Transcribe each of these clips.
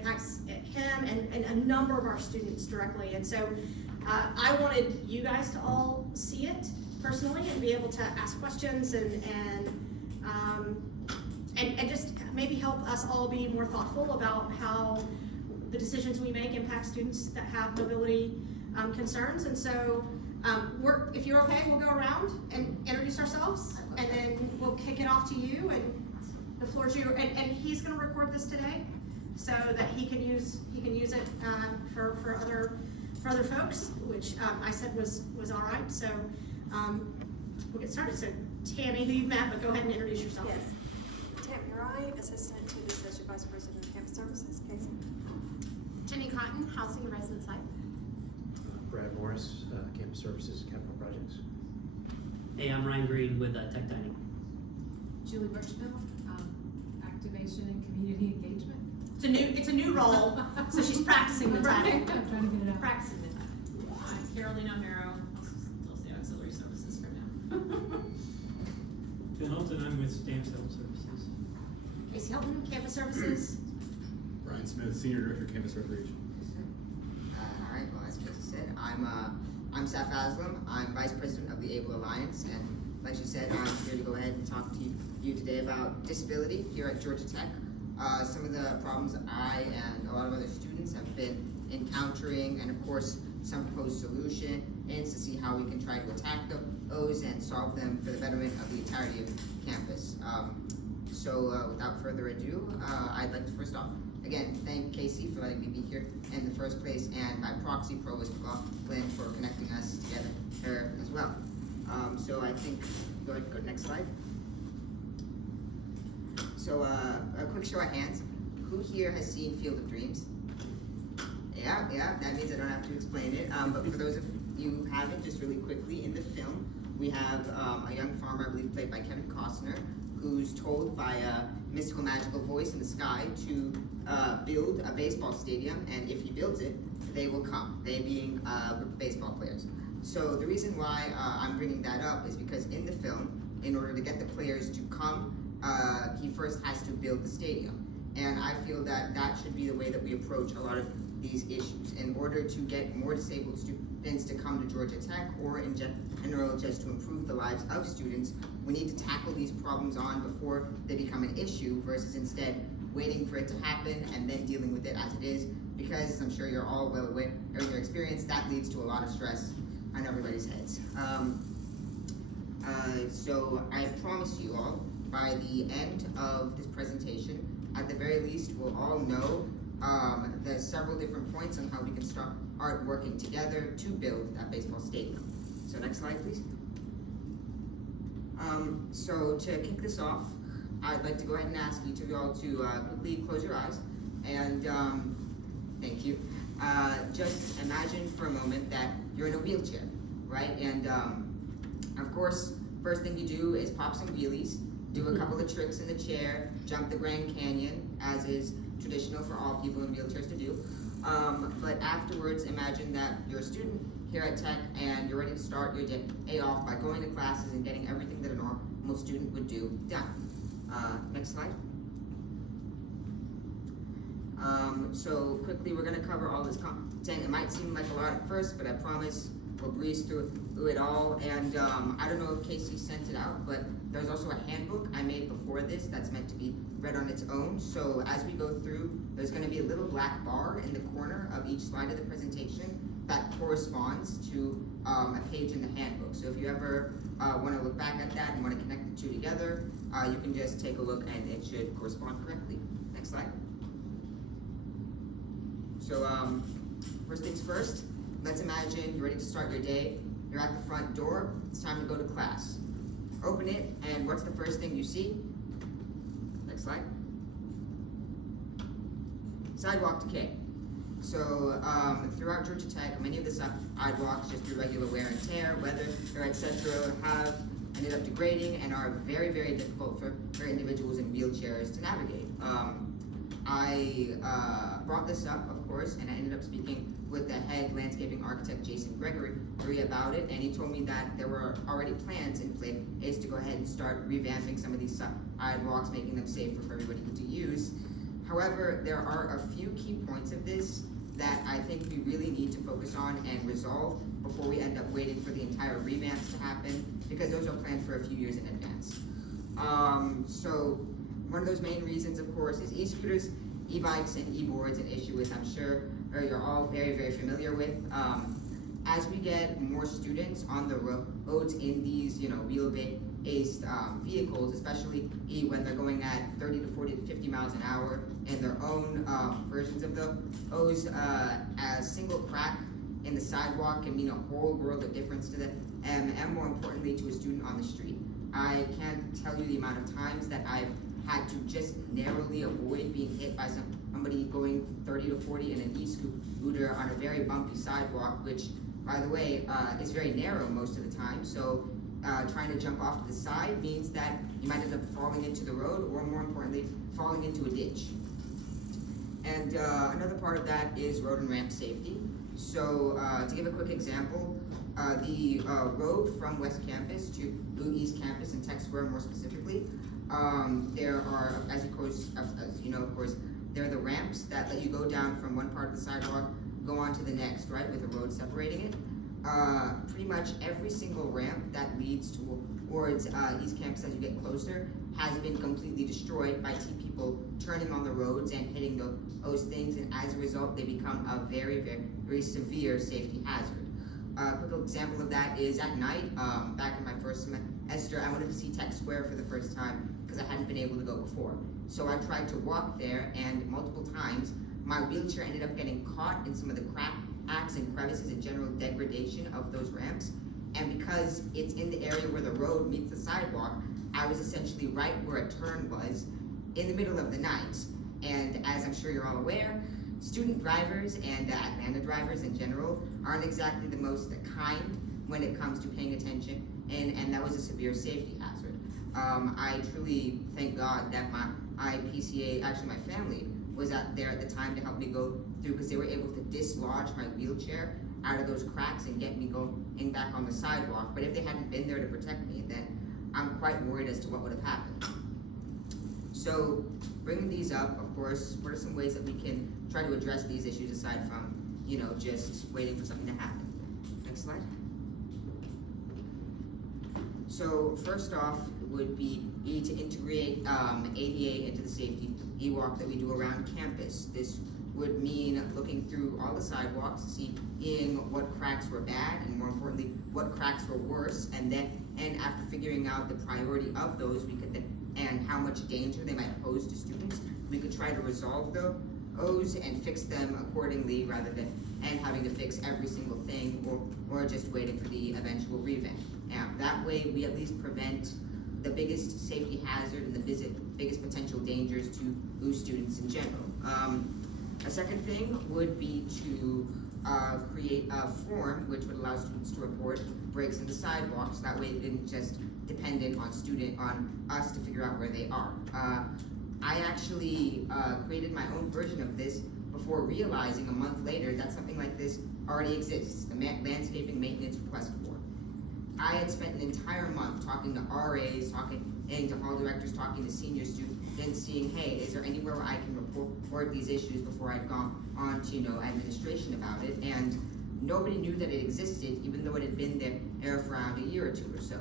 impacts him and a number of our students directly. And so I wanted you guys to all see it personally and be able to ask questions and just maybe help us all be more thoughtful about how the decisions we make impact students that have mobility concerns. And so if you're okay, we'll go around and introduce ourselves, and then we'll kick it off to you, and the floor is yours. And he's going to record this today so that he can use it for other folks, which I said was all right. So we'll get started. So Tammy, who you've met, but go ahead and introduce yourself. Yes. Tammy Wright, Assistant to the Associate Vice President of Campus Services, Casey. Jenny Cotton, Housing and Residence Life. Brad Morris, Campus Services, Capital Projects. Hey, I'm Ryan Green with Tech Dining. Julie Birchfield, Activation and Community Engagement. It's a new role, so she's practicing the title. I'm trying to get it out. Practicing the title. Hi, Carolina O'Mara, I'll say Auxiliary Services for now. Phil Hilton, I'm with Stamp Sale Services. Casey Hilton, Campus Services. Brian Smith, Senior Director, Campus Recreation. All right, well, as Casey said, I'm Saif Aslam. I'm Vice President of the Able Alliance, and like she said, I'm here to go ahead and talk to you today about disability here at Georgia Tech. Some of the problems I and a lot of other students have been encountering, and of course, some proposed solution is to see how we can try to attack those and solve them for the betterment of the entirety of campus. So without further ado, I'd like to first off, again, thank Casey for letting me be here in the first place, and my proxy Provost Glenn for connecting us together as well. So I think, go ahead, go to the next slide. So a quick show of hands. Who here has seen Field of Dreams? Yeah, that means I don't have to explain it. But for those of you who haven't, just really quickly, in the film, we have a young farmer, I believe played by Kevin Costner, who's told by a mystical, magical voice in the sky to build a baseball stadium, and if he builds it, they will come, they being a group of baseball players. So the reason why I'm bringing that up is because in the film, in order to get the players to come, he first has to build the stadium. And I feel that that should be the way that we approach a lot of these issues. In order to get more disabled students to come to Georgia Tech, or in general just to improve the lives of students, we need to tackle these problems on before they become an issue, versus instead waiting for it to happen and then dealing with it as it is, because as I'm sure you're all well aware in your experience, that leads to a lot of stress on everybody's heads. So I promise you all, by the end of this presentation, at the very least, we'll all know the several different points on how we can start working together to build that baseball stadium. So next slide, please. So to kick this off, I'd like to go ahead and ask each of you all to quickly close your eyes, and thank you. Just imagine for a moment that you're in a wheelchair, right? And of course, first thing you do is pop some wheelies, do a couple of tricks in the chair, jump the Grand Canyon, as is traditional for all people in wheelchairs to do. But afterwards, imagine that you're a student here at Tech and you're ready to start your day off by going to classes and getting everything that a normal student would do done. Next slide. So quickly, we're going to cover all this content. It might seem like a lot at first, but I promise we'll breeze through it all. And I don't know if Casey sent it out, but there's also a handbook I made before this that's meant to be read on its own. So as we go through, there's going to be a little black bar in the corner of each slide of the presentation that corresponds to a page in the handbook. So if you ever want to look back at that and want to connect the two together, you can just take a look and it should correspond correctly. Next slide. So first things first, let's imagine you're ready to start your day. You're at the front door, it's time to go to class. Open it, and what's the first thing you see? Next slide. Sidewalk decay. So throughout Georgia Tech, many of the sidewalks, just through regular wear and tear, weather, etc., have ended up degrading and are very, very difficult for individuals in wheelchairs to navigate. I brought this up, of course, and I ended up speaking with the head landscaping architect, Jason Gregory, about it, and he told me that there were already plans in place to go ahead and start revamping some of these sidewalks, making them safer for everybody to use. However, there are a few key points of this that I think we really need to focus on and resolve before we end up waiting for the entire revamps to happen, because those are planned for a few years in advance. So one of those main reasons, of course, is e-scooters, e-bikes, and e-boards, an issue which I'm sure you're all very, very familiar with. As we get more students on the roads in these, wheel-based vehicles, especially when they're going at 30 to 40 to 50 miles an hour in their own versions of those, a single crack in the sidewalk can mean a whole world of difference to them, and more importantly, to a student on the street. I can't tell you the amount of times that I've had to just narrowly avoid being hit by somebody going 30 to 40 in an e-scooter on a very bumpy sidewalk, which, by the way, is very narrow most of the time. So trying to jump off to the side means that you might end up falling into the road, or more importantly, falling into a ditch. And another part of that is road and ramp safety. So to give a quick example, the road from West Campus to East Campus and Tech Square more specifically, there are, as you know, of course, there are the ramps that let you go down from one part of the sidewalk, go on to the next, right, with a road separating it. Pretty much every single ramp that leads towards East Campus as you get closer has been completely destroyed by people turning on the roads and hitting those things, and as a result, they become a very, very, very severe safety hazard. A quick example of that is at night, back in my first semester, I wanted to see Tech Square for the first time because I hadn't been able to go before. So I tried to walk there, and multiple times, my wheelchair ended up getting caught in some of the cracks and crevices and general degradation of those ramps. And because it's in the area where the road meets the sidewalk, I was essentially right where a turn was in the middle of the night. And as I'm sure you're all aware, student drivers and Atlanta drivers in general aren't exactly the most kind when it comes to paying attention, and that was a severe safety hazard. I truly thank God that my PCA, actually my family, was out there at the time to help me go through, because they were able to dislodge my wheelchair out of those cracks and get me going back on the sidewalk. But if they hadn't been there to protect me, then I'm quite worried as to what would have happened. So bringing these up, of course, what are some ways that we can try to address these issues aside from, just waiting for something to happen? Next slide. So first off would be to integrate ADA into the safety e-walk that we do around campus. This would mean looking through all the sidewalks, seeing what cracks were bad, and more importantly, what cracks were worse, and after figuring out the priority of those, we could then, and how much danger they might pose to students, we could try to resolve those and fix them accordingly, rather than having to fix every single thing, or just waiting for the eventual revamp. Now, that way we at least prevent the biggest safety hazard and the biggest potential dangers to students in general. A second thing would be to create a form which would allow students to report breaks in the sidewalks. That way it isn't just dependent on us to figure out where they are. I actually created my own version of this before realizing a month later that something like this already exists, the landscaping maintenance request form. I had spent an entire month talking to RAs, talking to hall directors, talking to senior students, seeing, hey, is there anywhere where I can report these issues before I'd gone on to administration about it, and nobody knew that it existed, even though it had been there for around a year or two or so.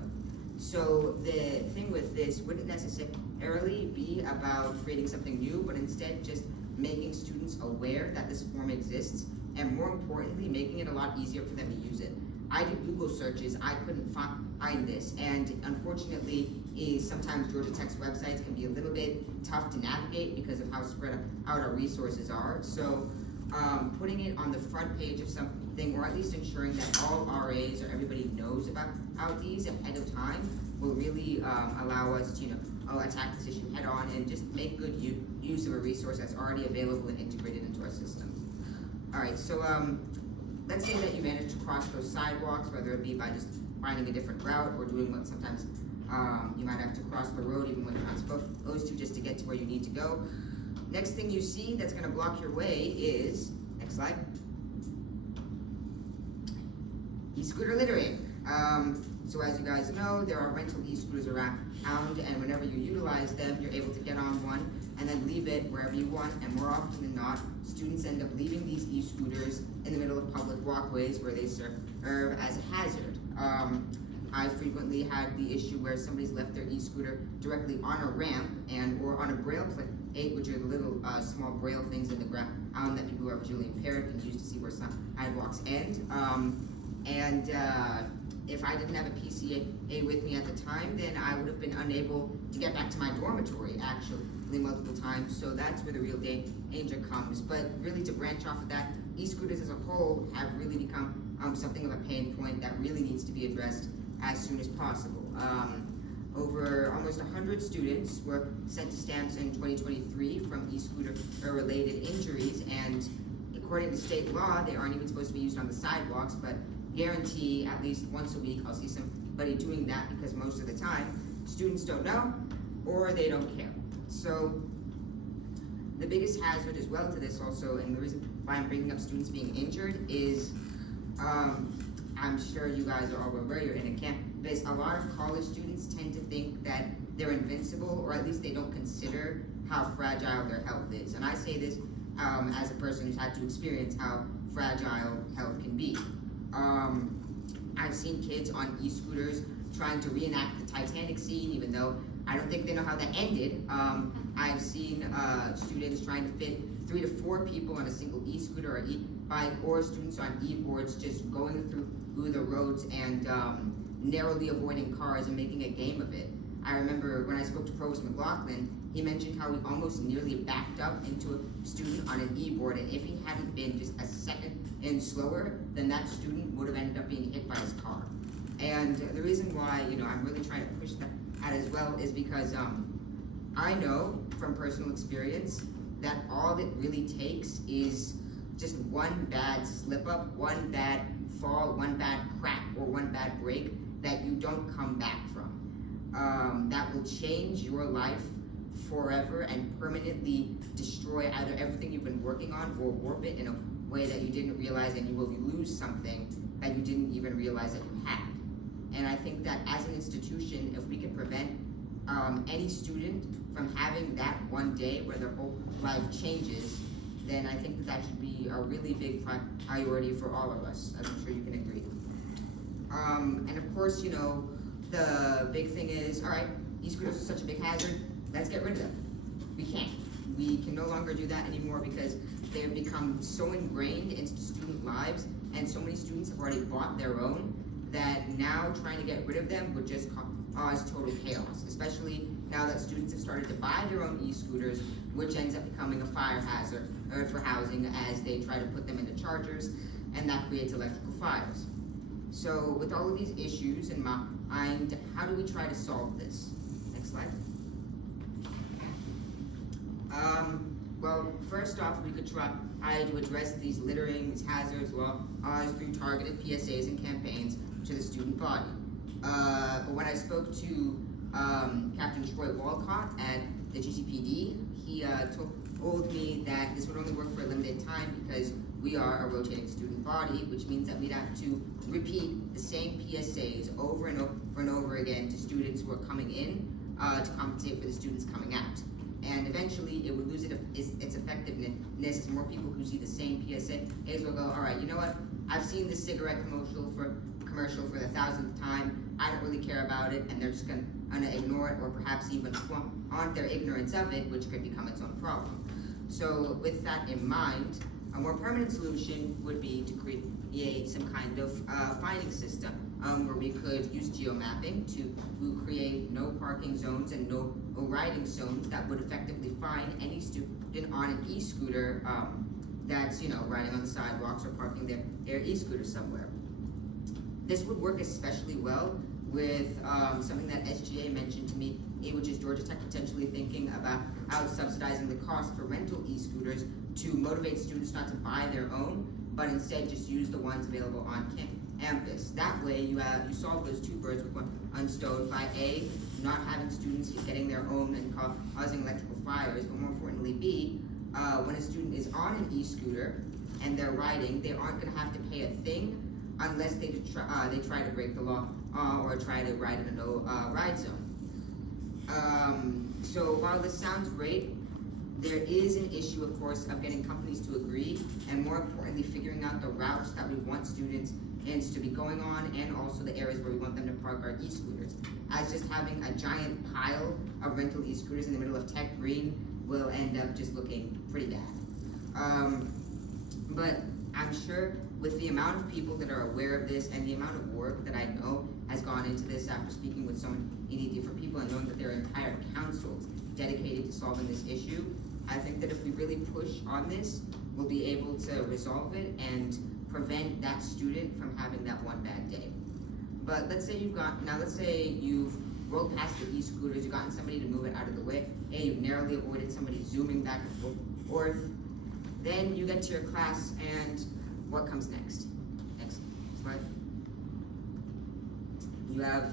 So the thing with this wouldn't necessarily be about creating something new, but instead just making students aware that this form exists, and more importantly, making it a lot easier for them to use it. I did Google searches, I couldn't find this, and unfortunately, sometimes Georgia Tech's websites can be a little bit tough to navigate because of how spread out our resources are. So putting it on the front page of something, or at least ensuring that all RAs or everybody knows about these ahead of time, will really allow us to attack this issue head on and just make good use of a resource that's already available and integrated into our systems. All right, so let's say that you manage to cross those sidewalks, whether it be by just finding a different route or doing what sometimes you might have to cross the road even when you're not supposed to, just to get to where you need to go. Next thing you see that's going to block your way is, next slide, e-scooter littering. So as you guys know, there are rental e-scooters around, and whenever you utilize them, you're able to get on one and then leave it wherever you want, and more often than not, students end up leaving these e-scooters in the middle of public walkways where they serve as a hazard. I frequently had the issue where somebody's left their e-scooter directly on a ramp or on a braille plate, which are the little small braille things in the ground that people who are visually impaired can use to see where sidewalks end. If I didn't have a PCA with me at the time, then I would have been unable to get back to my dormitory actually multiple times. So that's where the real danger comes. But really, to branch off of that, e-scooters as a whole have really become something of a pain point that really needs to be addressed as soon as possible. Over almost 100 students were sent to STAMPS in 2023 from e-scooter related injuries, and according to state law, they aren't even supposed to be used on the sidewalks, but guarantee at least once a week I'll see somebody doing that, because most of the time students don't know or they don't care. So the biggest hazard as well to this also, and the reason why I'm bringing up students being injured is I'm sure you guys are all aware you're in a campus. A lot of college students tend to think that they're invincible, or at least they don't consider how fragile their health is. And I say this as a person who's had to experience how fragile health can be. I've seen kids on e-scooters trying to reenact the Titanic scene, even though I don't think they know how that ended. I've seen students trying to fit 3 to 4 people on a single e-scooter or e-bike, or students on e-boards just going through the roads and narrowly avoiding cars and making a game of it. I remember when I spoke to Provost McLaughlin, he mentioned how he almost nearly backed up into a student on an e-board, and if he hadn't been just a second slower, then that student would have ended up being hit by his car. And the reason why, I'm really trying to push that out as well is because I know from personal experience that all it really takes is just one bad slip up, one bad fall, one bad crack, or one bad break that you don't come back from. That will change your life forever and permanently destroy either everything you've been working on or warp it in a way that you didn't realize, and you will lose something that you didn't even realize that you had. And I think that as an institution, if we can prevent any student from having that one day where their whole life changes, then I think that should be a really big priority for all of us. I'm sure you can agree. And of course, the big thing is, all right, e-scooters are such a big hazard, let's get rid of them. We can't. We can no longer do that anymore because they have become so ingrained into student lives, and so many students have already bought their own, that now trying to get rid of them would just cause total chaos, especially now that students have started to buy their own e-scooters, which ends up becoming a fire hazard for housing as they try to put them into chargers, and that creates electrical fires. So with all of these issues in mind, how do we try to solve this? Next slide. Well, first off, we could try to address these littering, these hazards, through targeted PSAs and campaigns to the student body. But when I spoke to Captain Troy Walcott at the GCPD, he told me that this would only work for a limited time because we are a rotating student body, which means that we'd have to repeat the same PSAs over and over again to students who are coming in to compensate for the students coming out. And eventually it would lose its effectiveness as more people who see the same PSAs will go, all right, you know what? I've seen this cigarette commercial for the 1000th time. I don't really care about it, and they're just gonna ignore it, or perhaps even flaunt their ignorance of it, which could become its own problem. So with that in mind, a more permanent solution would be to create some kind of finding system where we could use geomapping to create no parking zones and no riding zones that would effectively fine any student on an e-scooter that's riding on the sidewalks or parking their e-scooter somewhere. This would work especially well with something that SGA mentioned to me, which is Georgia Tech potentially thinking about subsidizing the cost for rental e-scooters to motivate students not to buy their own, but instead just use the ones available on campus. That way you solve those two birds with one stone by A, not having students getting their own and causing electrical fires, but more importantly B, when a student is on an e-scooter and they're riding, they aren't going to have to pay a thing unless they try to break the law or try to ride in a no ride zone. So while this sounds great, There is an issue, of course, of getting companies to agree, and more importantly, figuring out the routes that we want students to be going on, and also the areas where we want them to park our e-scooters. As just having a giant pile of rental e-scooters in the middle of Tech Green will end up just looking pretty bad. But I'm sure with the amount of people that are aware of this and the amount of work that I know has gone into this after speaking with so many different people and knowing that there are entire councils dedicated to solving this issue, I think that if we really push on this, we'll be able to resolve it and prevent that student from having that one bad day. But let's say you've rolled past the e-scooters, you've gotten somebody to move it out of the way, and you've narrowly avoided somebody zooming back and forth. Then you get to your class, and what comes next? Next slide. You have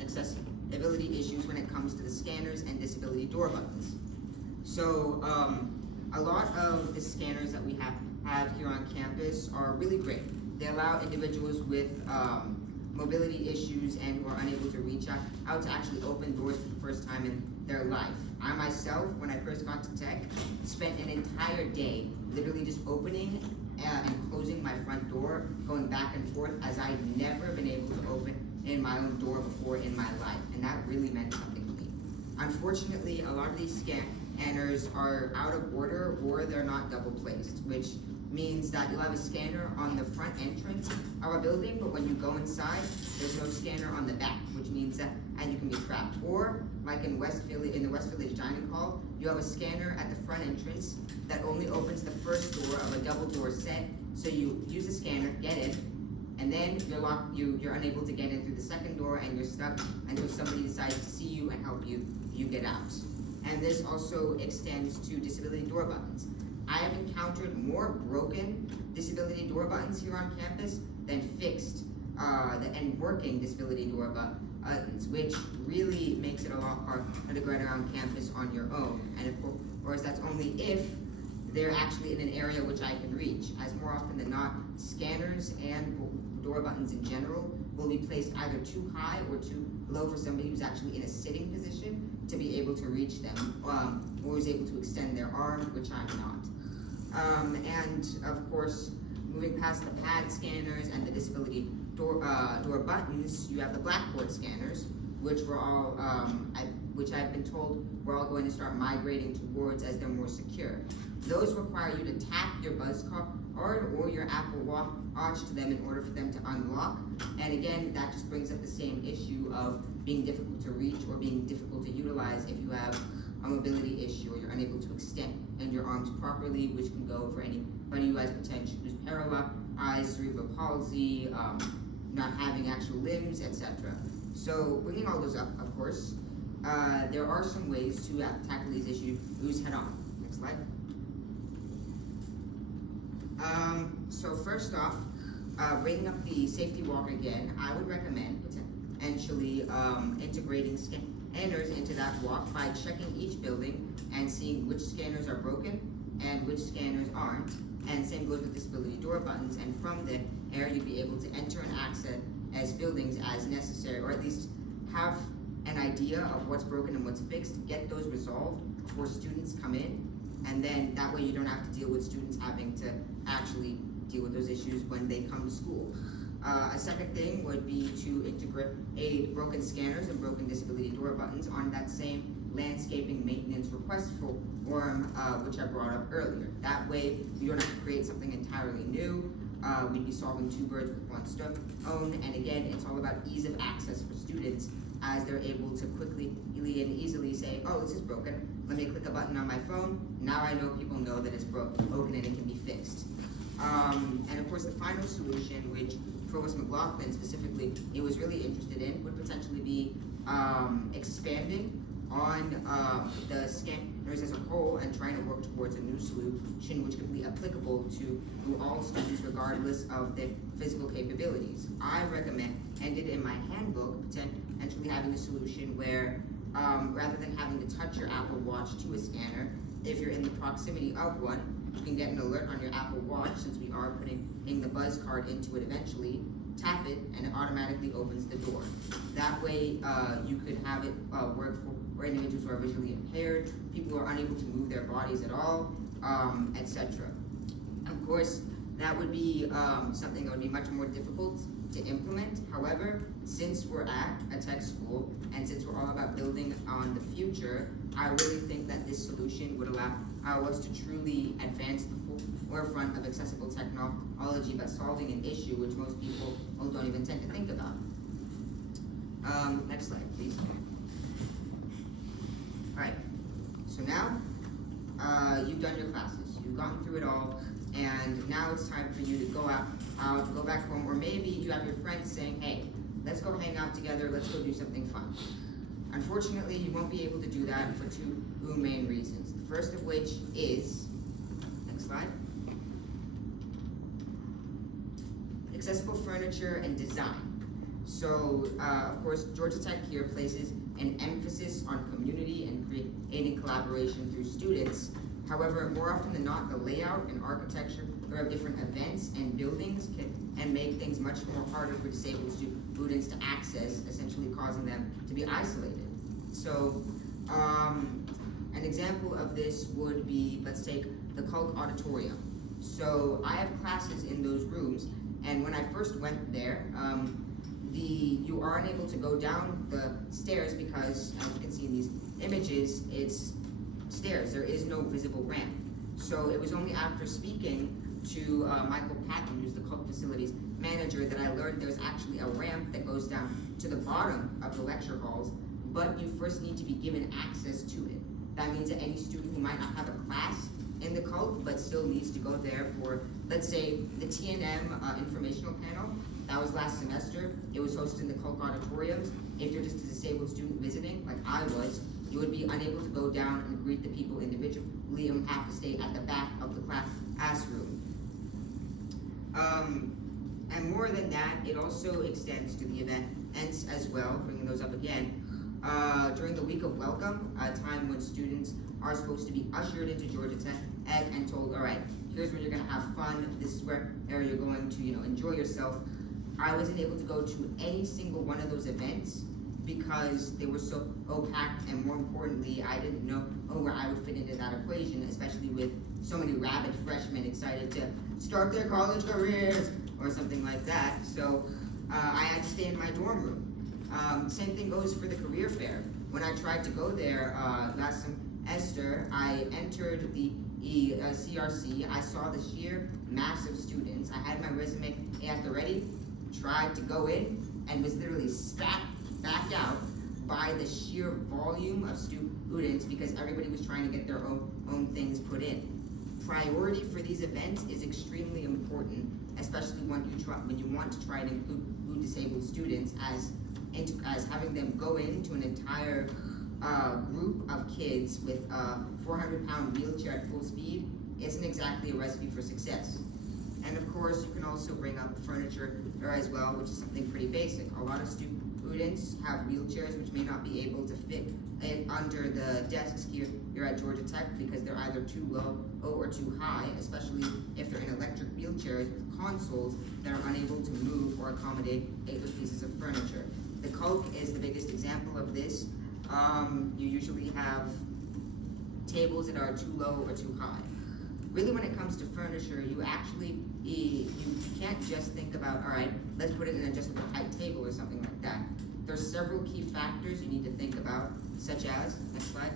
accessibility issues when it comes to the scanners and disability door buttons. So a lot of the scanners that we have here on campus are really great. They allow individuals with mobility issues and who are unable to reach out to actually open doors for the first time in their life. I myself, when I first got to tech, spent an entire day literally just opening and closing my front door, going back and forth, as I'd never been able to open in my own door before in my life, and that really meant something to me. Unfortunately, a lot of these scanners are out of order or they're not double placed, which means that you'll have a scanner on the front entrance of a building, but when you go inside, there's no scanner on the back, which means that and you can be trapped. Or like in the West Village Dining Hall, you have a scanner at the front entrance that only opens the first door of a double door set. So you use the scanner, get in, and then you're unable to get in through the second door, and you're stuck until somebody decides to see you and help you get out. And this also extends to disability door buttons. I have encountered more broken disability door buttons here on campus than fixed and working disability door buttons, which really makes it a lot harder to go around campus on your own. And of course, that's only if they're actually in an area which I can reach, as more often than not, scanners and door buttons in general will be placed either too high or too low for somebody who's actually in a sitting position to be able to reach them, or is able to extend their arm, which I'm not. And of course, moving past the pad scanners and the disability door buttons, you have the blackboard scanners, which we're all, which I've been told we're all going to start migrating towards as they're more secure. Those require you to tap your buzz card or your Apple Watch to them in order for them to unlock. And again, that just brings up the same issue of being difficult to reach or being difficult to utilize if you have a mobility issue or you're unable to extend your arms properly, which can go for anybody who has potential, who's paralyzed, cerebral palsy, not having actual limbs, etc. So bringing all those up, of course, there are some ways to tackle these issues head on. Next slide. So first off, bringing up the safety walk again, I would recommend potentially integrating scanners into that walk by checking each building and seeing which scanners are broken and which scanners aren't. And same goes with disability door buttons. And from there, you'd be able to enter and access buildings as necessary, or at least have an idea of what's broken and what's fixed, get those resolved before students come in. And then that way you don't have to deal with students having to actually deal with those issues when they come to school. A second thing would be to integrate broken scanners and broken disability door buttons on that same landscaping maintenance request form, which I brought up earlier. That way, you don't have to create something entirely new. We'd be solving two birds with one stone. And again, it's all about ease of access for students, as they're able to quickly and easily say, oh, this is broken. Let me click a button on my phone. Now I know people know that it's broken and it can be fixed. And of course, the final solution, which Provost McLaughlin specifically, he was really interested in, would potentially be expanding on the scanners as a whole and trying to work towards a new solution which could be applicable to all students regardless of their physical capabilities. I recommended in my handbook potentially having a solution where rather than having to touch your Apple Watch to a scanner, if you're in the proximity of one, you can get an alert on your Apple Watch, since we are putting the buzz card into it eventually, tap it, and it automatically opens the door. That way, you could have it work or individuals who are visually impaired, people who are unable to move their bodies at all, etc. Of course, that would be something that would be much more difficult to implement. However, since we're at a tech school and since we're all about building on the future, I really think that this solution would allow us to truly advance the forefront of accessible technology by solving an issue which most people don't even tend to think about. Next slide, please. Alright, so now you've done your classes, you've gotten through it all, and now it's time for you to go out, go back home, or maybe you have your friends saying, hey, let's go hang out together, let's go do something fun. Unfortunately, you won't be able to do that for two main reasons. The first of which is, next slide, accessible furniture and design. So, of course, Georgia Tech here places an emphasis on community and creating collaboration through students. However, more often than not, the layout and architecture of different events and buildings can make things much more harder for disabled students to access, essentially causing them to be isolated. So, an example of this would be, let's take the Culk Auditorium. So, I have classes in those rooms, and when I first went there, you are unable to go down the stairs because, as you can see in these images, it's stairs. There is no visible ramp. So it was only after speaking to Michael Patton, who's the Culk Facilities manager, that I learned there's actually a ramp that goes down to the bottom of the lecture halls, but you first need to be given access to it. That means that any student who might not have a class in the Culk but still needs to go there for, let's say, the TNM informational panel. That was last semester. It was hosted in the Culk auditoriums. If you're just a disabled student visiting, like I was, you would be unable to go down and greet the people individually and have to stay at the back of the classroom. And more than that, it also extends to the events as well, bringing those up again. During the week of welcome, a time when students are supposed to be ushered into Georgia Tech and told, all right, here's when you're gonna have fun, this is where you're going to, enjoy yourself. I wasn't able to go to any single one of those events because they were so packed, and more importantly, I didn't know where I would fit into that equation, especially with so many rabid freshmen excited to start their college careers or something like that. So I had to stay in my dorm room. Same thing goes for the career fair. When I tried to go there last semester, I entered the CRC. I saw the sheer mass of students. I had my resume at the ready, tried to go in, and was literally spat back out by the sheer volume of students because everybody was trying to get their own things put in. Priority for these events is extremely important, especially when you want to try to include disabled students, as having them go into an entire group of kids with a 400-pound wheelchair at full speed isn't exactly a recipe for success. And of course, you can also bring up furniture as well, which is something pretty basic. A lot of students have wheelchairs which may not be able to fit under the desks here at Georgia Tech because they're either too low or too high, especially if they're in electric wheelchairs with consoles that are unable to move or accommodate those pieces of furniture. The Culk is the biggest example of this. You usually have tables that are too low or too high. Really, when it comes to furniture, you can't just think about, all right, let's put it in an adjustable height table or something like that. There's several key factors you need to think about, such as, next slide.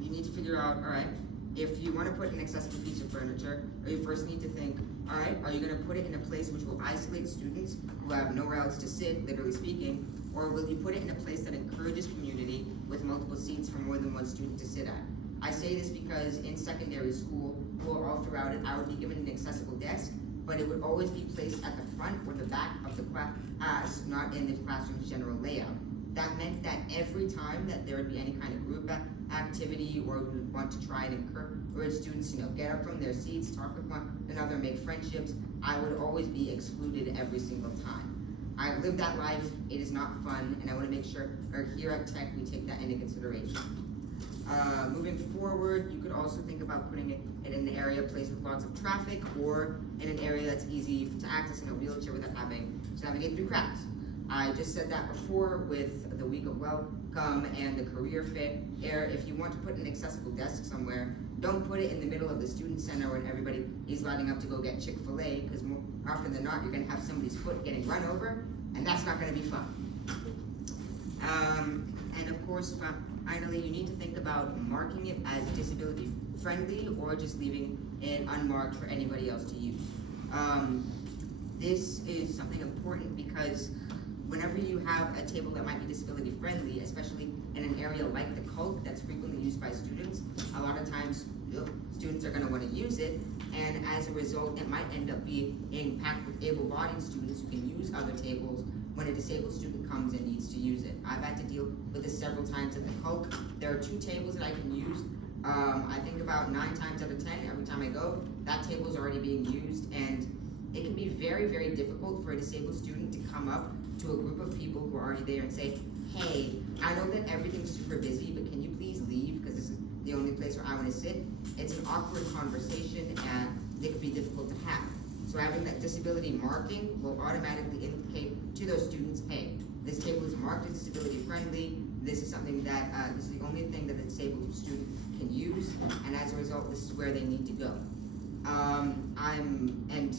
You need to figure out, all right, if you want to put an accessible piece of furniture, you first need to think, all right, are you going to put it in a place which will isolate students who have nowhere else to sit, literally speaking, or will you put it in a place that encourages community with multiple seats for more than one student to sit at? I say this because in secondary school, or all throughout it, I would be given an accessible desk, but it would always be placed at the front or the back of the class, not in the classroom's general layout. That meant that every time that there would be any kind of group activity, or we would want to try and encourage students, get up from their seats, talk with one another, make friendships, I would always be excluded every single time. I've lived that life, it is not fun, and I want to make sure here at Tech we take that into consideration. Moving forward, you could also think about putting it in an area placed with lots of traffic, or in an area that's easy to access in a wheelchair without having to navigate through crowds. I just said that before with the week of welcome and the career fair. If you want to put an accessible desk somewhere, don't put it in the middle of the student center when everybody is lining up to go get Chick-fil-A, because more often than not, you're gonna have somebody's foot getting run over, and that's not gonna be fun. And of course, finally, you need to think about marking it as disability friendly or just leaving it unmarked for anybody else to use. This is something important because whenever you have a table that might be disability friendly, especially in an area like the CULC that's frequently used by students, a lot of times students are going to want to use it, and as a result, it might end up being packed with able-bodied students who can use other tables when a disabled student comes and needs to use it. I've had to deal with this several times at the CULC. There are 2 tables that I can use. I think about 9 times out of 10, every time I go, that table is already being used, and it can be very, very difficult for a disabled student to come up to a group of people who are already there and say, hey, I know that everything's super busy, but can you please leave, because this is the only place where I want to sit. It's an awkward conversation, and it can be difficult to have. So having that disability marking will automatically indicate to those students, hey, this table is marked as disability friendly, this is something that, this is the only thing that a disabled student can use, and as a result, this is where they need to go. And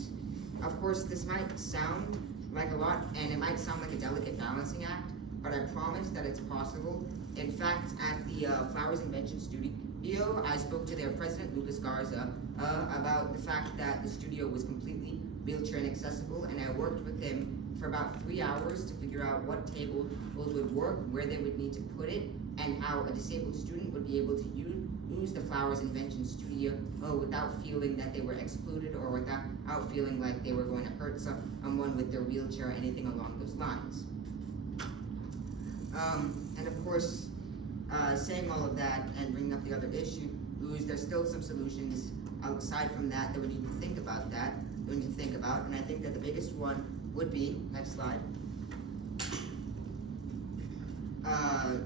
of course, this might sound like a lot, and it might sound like a delicate balancing act, but I promise that it's possible. In fact, at the Flowers Invention Studio, I spoke to their president, Lucas Garza, about the fact that the studio was completely wheelchair inaccessible, and I worked with him for about 3 hours to figure out what tables would work, where they would need to put it, and how a disabled student would be able to use the Flowers Invention Studio without feeling that they were excluded or without feeling like they were going to hurt someone with their wheelchair or anything along those lines. And of course, saying all of that and bringing up the other issues, there's still some solutions aside from that we need to think about and I think that the biggest one would be, next slide,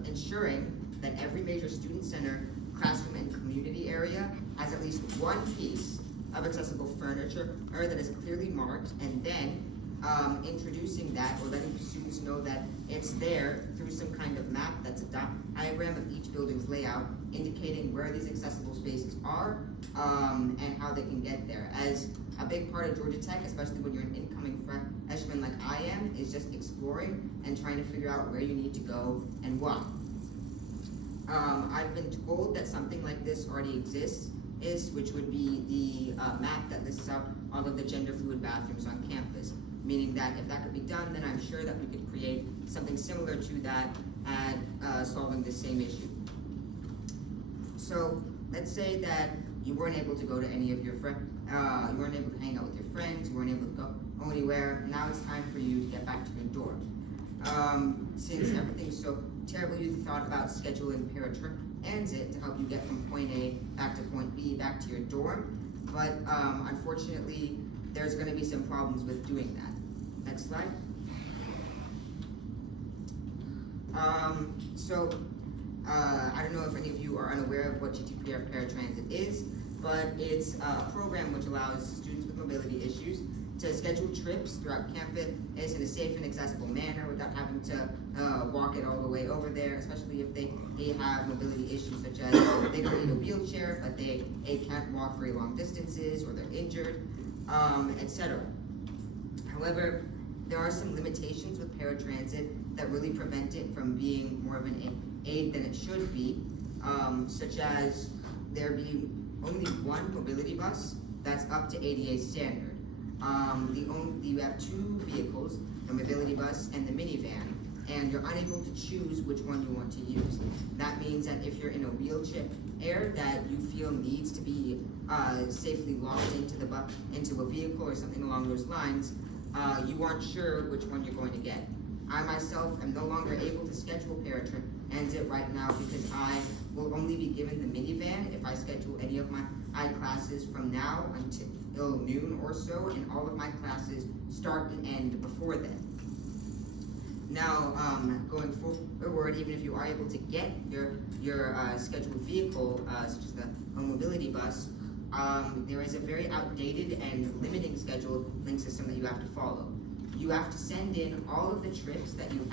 ensuring that every major student center, classroom, and community area has at least one piece of accessible furniture that is clearly marked, and then introducing that or letting students know that it's there through some kind of map that's a diagram of each building's layout, indicating where these accessible spaces are and how they can get there. As a big part of Georgia Tech, especially when you're an incoming freshman like I am, is just exploring and trying to figure out where you need to go and why. I've been told that something like this already exists, which would be the map that lists out all of the gender fluid bathrooms on campus, meaning that if that could be done, then I'm sure that we could create something similar to that at solving the same issue. So let's say that you weren't able to go to any of your friends, you weren't able to hang out with your friends, you weren't able to go anywhere. Now it's time for you to get back to your dorm. Since everything's so terrible, you thought about scheduling paratransit to help you get from point A back to point B back to your dorm, but unfortunately, there's going to be some problems with doing that. Next slide. I don't know if any of you are unaware of what GTPR Paratransit is, but it's a program which allows students with mobility issues to schedule trips throughout campus in a safe and accessible manner without having to walk it all the way over there, especially if they have mobility issues such as they don't need a wheelchair, but they can't walk very long distances, or they're injured, etc. However, there are some limitations with paratransit that really prevent it from being more of an aid than it should be, such as there be only one mobility bus that's up to ADA standard. You have 2 vehicles, the mobility bus and the minivan, and you're unable to choose which one you want to use. That means that if you're in a wheelchair that you feel needs to be safely locked into a vehicle or something along those lines, you aren't sure which one you're going to get. I myself am no longer able to schedule paratransit right now because I will only be given the minivan if I schedule any of my classes from now until noon or so, and all of my classes start and end before then. Now, going forward, even if you are able to get your scheduled vehicle, such as the mobility bus, there is a very outdated and limiting scheduling system that you have to follow. you have to send in all of the trips that you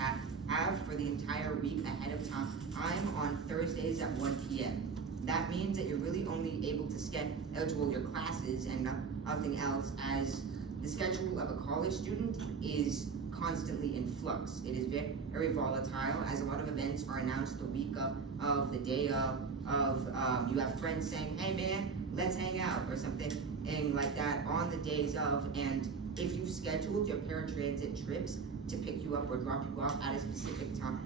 have for the entire week ahead of time. I'm on Thursdays at 1 p.m. That means that you're really only able to schedule your classes and nothing else, as the schedule of a college student is constantly in flux. It is very, very volatile, as a lot of events are announced the week of the day of you have friends saying, hey man, let's hang out, or something like that on the days of, and if you scheduled your paratransit trips to pick you up or drop you off at a specific time,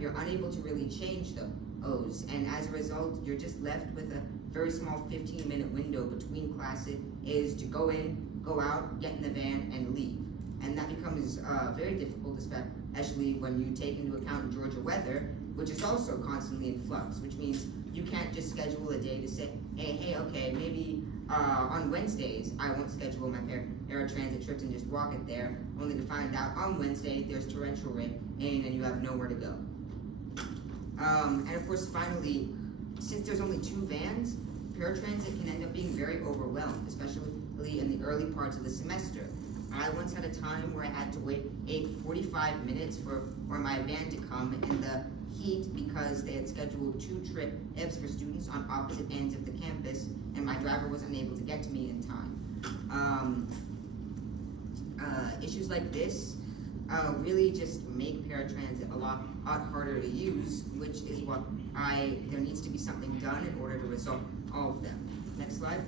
you're unable to really change those, and as a result, you're just left with a very small 15-minute window between classes is to go in, go out, get in the van, and leave. And that becomes very difficult, especially when you take into account Georgia weather, which is also constantly in flux, which means you can't just schedule a day to say, hey, okay, maybe on Wednesdays I won't schedule my paratransit trips and just walk it there, only to find out on Wednesday there's torrential rain and you have nowhere to go. And of course, finally, since there's only 2 vans, paratransit can end up being very overwhelmed, especially in the early parts of the semester. I once had a time where I had to wait 45 minutes for my van to come in the heat because they had scheduled 2 trips for students on opposite ends of the campus, and my driver wasn't able to get to me in time. Issues like this really just make paratransit a lot harder to use, which is what there needs to be something done in order to resolve all of them. Next slide.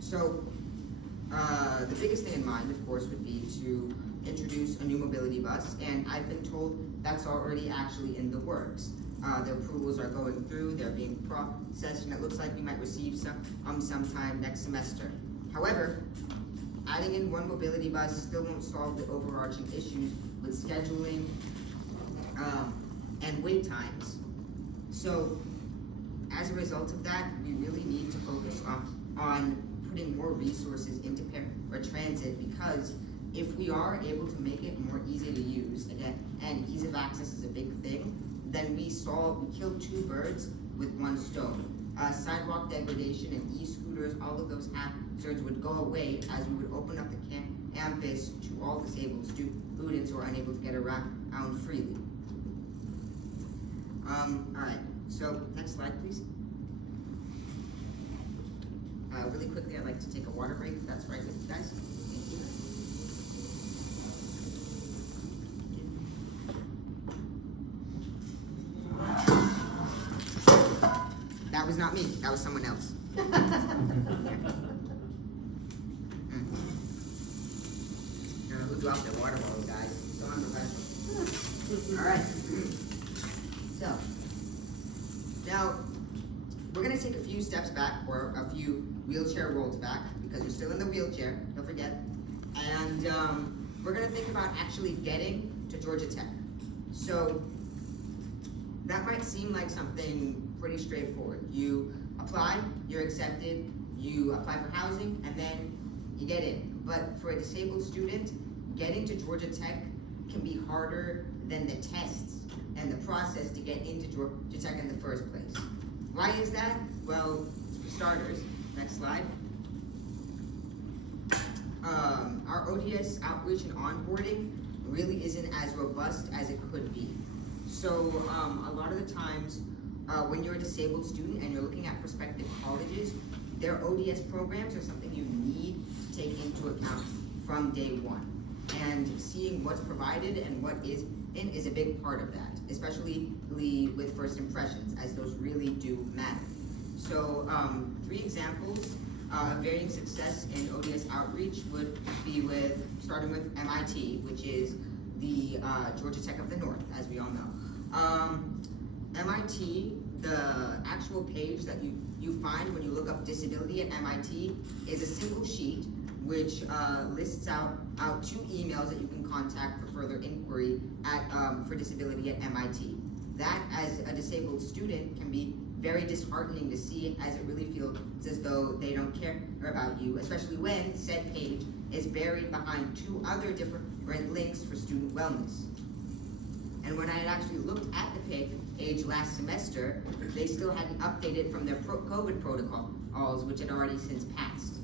So, the biggest thing in mind, of course, would be to introduce a new mobility bus, and I've been told that's already actually in the works. The approvals are going through, they're being processed, and it looks like we might receive some sometime next semester. However, adding in one mobility bus still won't solve the overarching issues with scheduling and wait times. So, as a result of that, we really need to focus on putting more resources into paratransit, because if we are able to make it more easy to use, again, and ease of access is a big thing, then we killed 2 birds with 1 stone. Sidewalk degradation and e-scooters, all of those hazards would go away as we would open up the campus to all disabled students who are unable to get around freely. Alright, so next slide please. Really quickly, I'd like to take a water break, if that's right with you guys. Thank you. That was not me, that was someone else. I don't know who dropped their water bottle, guys. So unprofessional. Alright. So, now, we're gonna take a few steps back, or a few wheelchair rolls back, because you're still in the wheelchair, don't forget. And we're gonna think about actually getting to Georgia Tech. So, that might seem like something pretty straightforward. You apply, you're accepted, you apply for housing, and then you get in. But for a disabled student, getting to Georgia Tech can be harder than the tests and the process to get into Georgia Tech in the first place. Why is that? Well, for starters, next slide. Our ODS outreach and onboarding really isn't as robust as it could be. So a lot of the times, when you're a disabled student and you're looking at prospective colleges, their ODS programs are something you need to take into account from day one. And seeing what's provided and what is a big part of that, especially with first impressions, as those really do matter. So 3 examples of varying success in ODS outreach would be starting with MIT, which is the Georgia Tech of the North, as we all know. MIT, the actual page that you find when you look up disability at MIT is a single sheet which lists out 2 emails that you can contact for further inquiry for disability at MIT. That, as a disabled student, can be very disheartening to see, as it really feels as though they don't care about you, especially when said page is buried behind 2 other different links for student wellness. And when I had actually looked at the page last semester, they still hadn't updated from their COVID protocols, which had already since passed.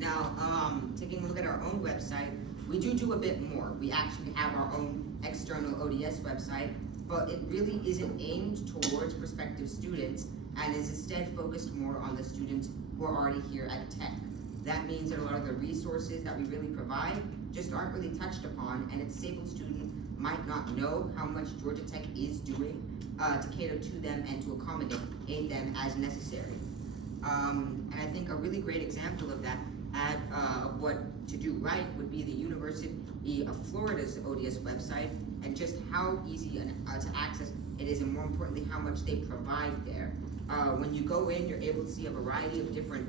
Now, taking a look at our own website, we do a bit more. We actually have our own external ODS website, but it really isn't aimed towards prospective students and is instead focused more on the students who are already here at Tech. That means that a lot of the resources that we really provide just aren't really touched upon, and a disabled student might not know how much Georgia Tech is doing to cater to them and to accommodate them as necessary. And I think a really great example of that of what to do right would be the University of Florida's ODS website, and just how easy to access it is, and more importantly, how much they provide there. When you go in, you're able to see a variety of different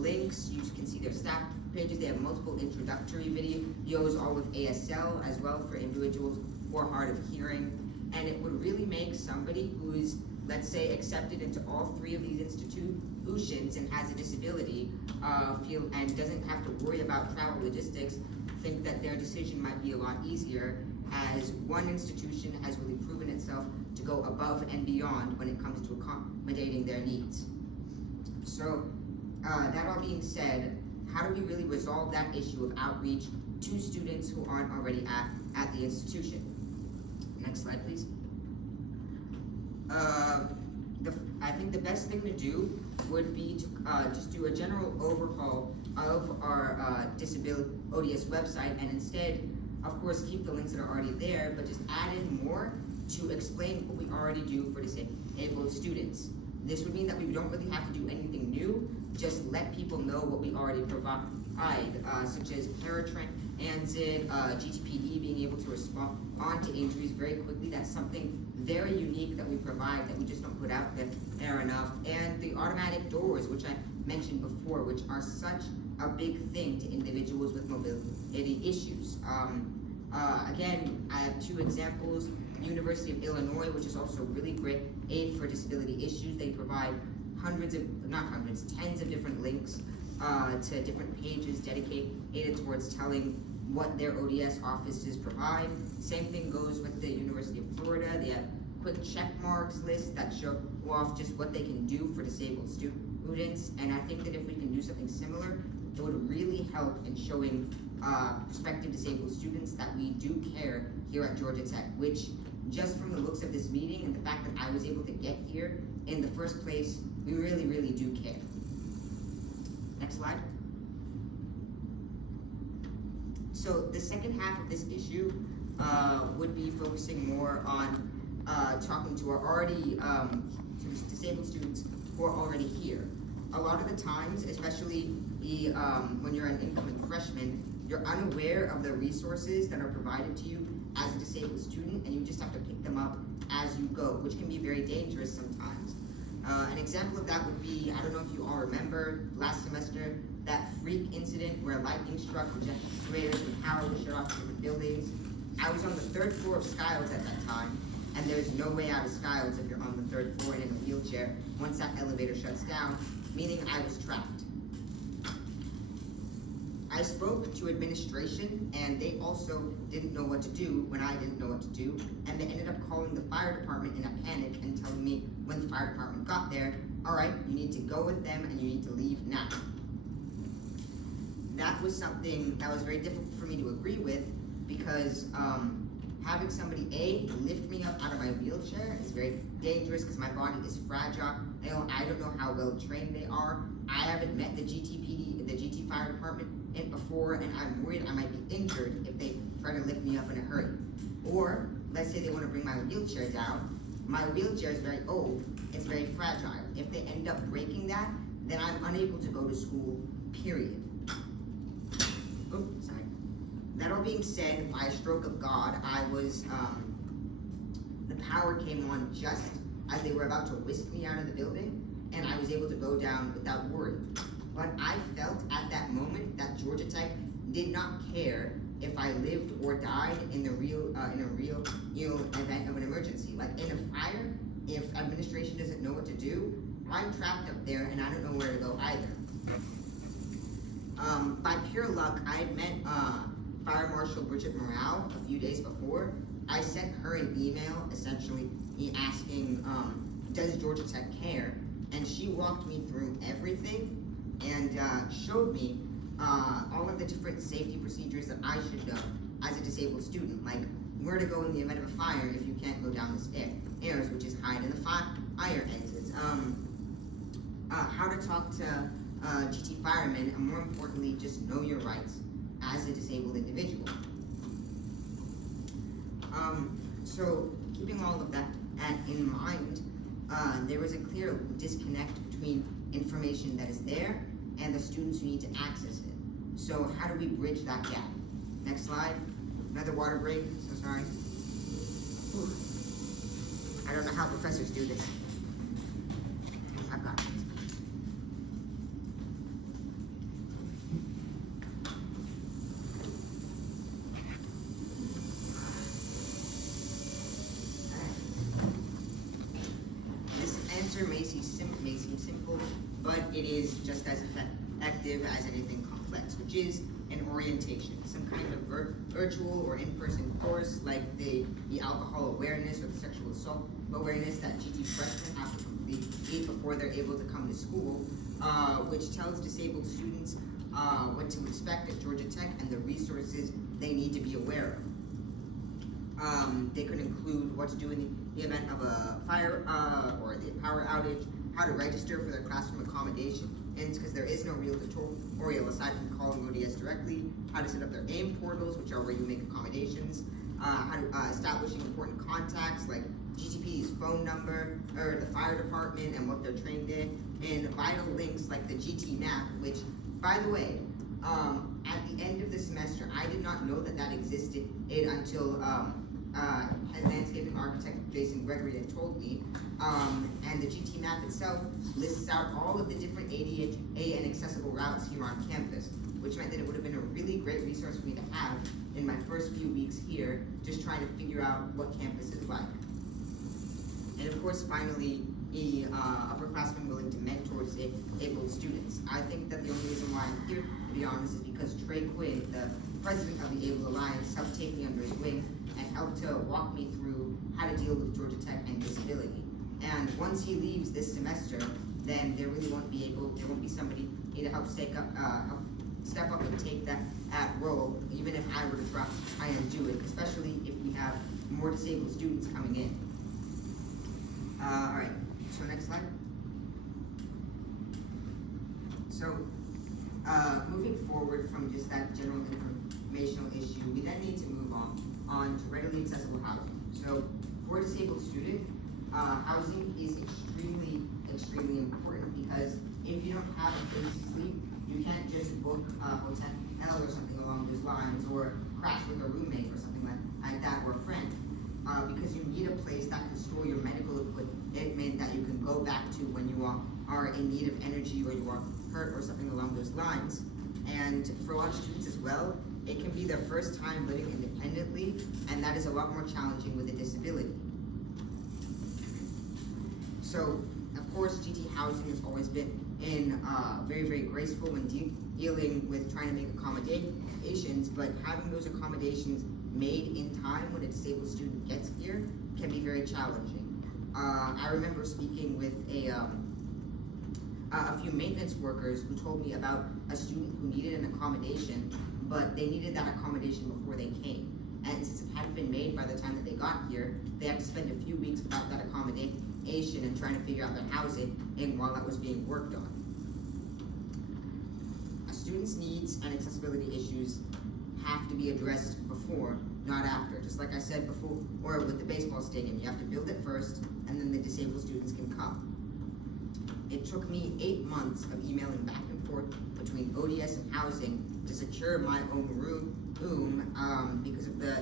links. You can see their staff pages. They have multiple introductory videos, all with ASL as well for individuals who are hard of hearing. And it would really make somebody who is, let's say, accepted into all three of these institutions and has a disability feel and doesn't have to worry about travel logistics, think that their decision might be a lot easier, as one institution has really proven itself to go above and beyond when it comes to accommodating their needs. So, that all being said, how do we really resolve that issue of outreach to students who aren't already at the institution? Next slide, please. I think the best thing to do would be to just do a general overhaul of our disability ODS website, and instead, of course, keep the links that are already there, but just add in more to explain what we already do for disabled students. This would mean that we don't really have to do anything new, just let people know what we already provide, such as paratransit, GTPD being able to respond to injuries very quickly. That's something very unique that we provide that we just don't put out there enough. And the automatic doors, which I mentioned before, which are such a big thing to individuals with mobility issues. Again, I have two examples. University of Illinois, which is also really great aid for disability issues. They provide tens of different links to different pages dedicated towards telling what their ODS offices provide. Same thing goes with the University of Florida. They have quick check marks lists that show off just what they can do for disabled students. And I think that if we can do something similar, it would really help in showing prospective disabled students that we do care here at Georgia Tech, which just from the looks of this meeting and the fact that I was able to get here in the first place, we really, really do care. Next slide. So the second half of this issue would be focusing more on talking to our already to disabled students who are already here. A lot of the times, especially when you're an incoming freshman, you're unaware of the resources that are provided to you as a disabled student, and you just have to pick them up as you go, which can be very dangerous sometimes. An example of that would be, I don't know if you all remember last semester, that freak incident where lightning struck generators and power was shut off to different buildings. I was on the 3rd floor of Skiles at that time, and there's no way out of Skiles if you're on the 3rd floor and in a wheelchair once that elevator shuts down, meaning I was trapped. I spoke to administration, and they also didn't know what to do when I didn't know what to do, and they ended up calling the fire department in a panic and telling me when the fire department got there, all right, you need to go with them and you need to leave now. That was something that was very difficult for me to agree with, because having somebody lift me up out of my wheelchair is very dangerous because my body is fragile. I don't know how well trained they are. I haven't met the GTPD, the GT fire department before, and I'm worried I might be injured if they try to lift me up in a hurry. Or let's say they want to bring my wheelchair down. My wheelchair is very old, it's very fragile. If they end up breaking that, then I'm unable to go to school, period. Oh, sorry. That all being said, by a stroke of God, the power came on just as they were about to whisk me out of the building, and I was able to go down without worry. But I felt at that moment that Georgia Tech did not care if I lived or died in a real event of an emergency. Like in a fire, if administration doesn't know what to do, I'm trapped up there and I don't know where to go either. By pure luck, I had met Fire Marshal Bridget Morale a few days before. I sent her an email essentially asking, does Georgia Tech care? And she walked me through everything and showed me all of the different safety procedures that I should know as a disabled student, like where to go in the event of a fire if you can't go down the stairs, which is hide in the fire exits, how to talk to GT firemen, and more importantly, just know your rights as a disabled individual. So keeping all of that in mind, there was a clear disconnect between information that is there and the students who need to access it. So how do we bridge that gap? Next slide. Another water break, so sorry. Whew. I don't know how professors do this. I've got it. This answer may seem simple, but it is just as effective as anything complex, which is an orientation, some kind of virtual or in-person course like the alcohol awareness or the sexual assault awareness that GT freshmen have to complete before they're able to come to school, which tells disabled students what to expect at Georgia Tech and the resources they need to be aware of. They could include what to do in the event of a fire or the power outage, how to register for their classroom accommodation, and because there is no real tutorial aside from calling ODS directly, how to set up their AIM portals, which are where you make accommodations, how to establishing important contacts like GTP's phone number, or the fire department and what they're trained in, and vital links like the GT map, which, by the way, at the end of the semester, I did not know that existed until landscaping architect Jason Gregory had told me, and the GT map itself lists out all of the different ADA and accessible routes here on campus, which meant that it would have been a really great resource for me to have in my first few weeks here, just trying to figure out what campus is like. And of course, finally, upperclassmen willing to mentor disabled students. I think that the only reason why I'm here, to be honest, is because Trey Quinn, the president of the Able Alliance, helped take me under his wing and helped to walk me through how to deal with Georgia Tech and disability. And once he leaves this semester, then there really won't be somebody to help step up and take that role, even if I were to try and do it, especially if we have more disabled students coming in. All right, so next slide. So, moving forward from just that general informational issue, we then need to move on to readily accessible housing. So, for a disabled student, housing is extremely important, because if you don't have a place to sleep, you can't just book a hotel or something along those lines, or crash with a roommate or something like that, or a friend. Because you need a place that can store your medical equipment that you can go back to when you are in need of energy, or you are hurt or something along those lines. And for a lot of students as well, it can be their first time living independently, and that is a lot more challenging with a disability. So, of course, GT housing has always been very graceful when dealing with trying to make accommodations, but having those accommodations made in time when a disabled student gets here can be very challenging. I remember speaking with a few maintenance workers who told me about a student who needed an accommodation, but they needed that accommodation before they came. And since it hadn't been made by the time that they got here, they had to spend a few weeks without that accommodation and trying to figure out their housing while that was being worked on. A student's needs and accessibility issues have to be addressed before, not after. Just like I said before, or with the baseball stadium, you have to build it first, and then the disabled students can come. It took me 8 months of emailing back and forth between ODS and housing to secure my own room, because of the